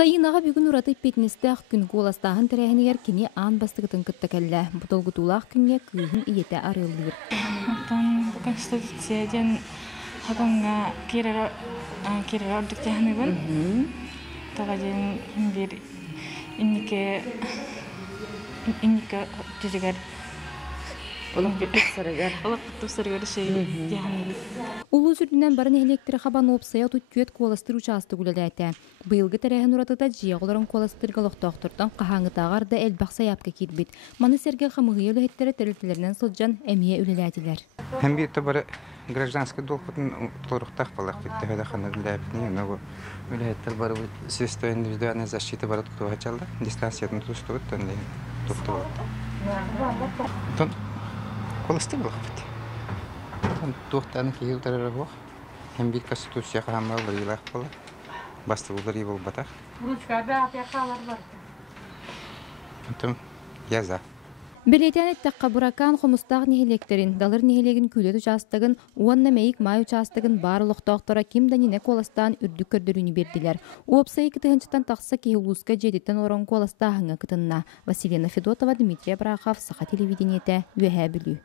Sayınağa бүгін ұраты петнестәқ күн қоластағын тәрәхінегер кені аң бастығытын күттікәлі. Бұтылғытулақ күнге күйін иеті арылдыр. Конституцияден хақыңға керері ордық тәхінігін. Тоғаден бір иннеке жүзігер. Олық құттықсарығар шей тәхінігін. Улу сүрдінен барын электри хабан опсая түт коластыр участы күлеләті. Бұйылғы тәрәхін ұратыда жиғыларын коластырға лоқтоқтырдан қағаңытағарда әлбақса япқа кетбет. Маны сәрге қамығы өліхеттері тәрілтілерінен сылжан әмие өлеләтілер. Hem bir de гражданский долг толықтақ балақ бітті өйді қанырылдәпіне. Өлі әттір бары средства индивидуальной защиты бары тұқтуға чалды. Дистанциятын тұстығы төнлей тұқтуға. Коласты балақ бітті. Туқтаны кейі ұтарары боқ. Hem bir konstitusiya қағамал бір елақ болы. Басты бұлдар ей бол батақ. Ручкада апяқалар бар. Яза. Білетен әттіққа бұракан қомыстақ нехелектерін, далыр нехелегін күлеті жастығын, уанна мәйік май участығын бары лоқтақтыра кемданіне коластан үрді көрдіріні берділер. Уапсайы кітігіншітен тақса кейлуызға жедеттен орын коластағыңа кітінна. Василина Федотова, Дмитрий Брахов, Саха телевидениеті, Веге білу.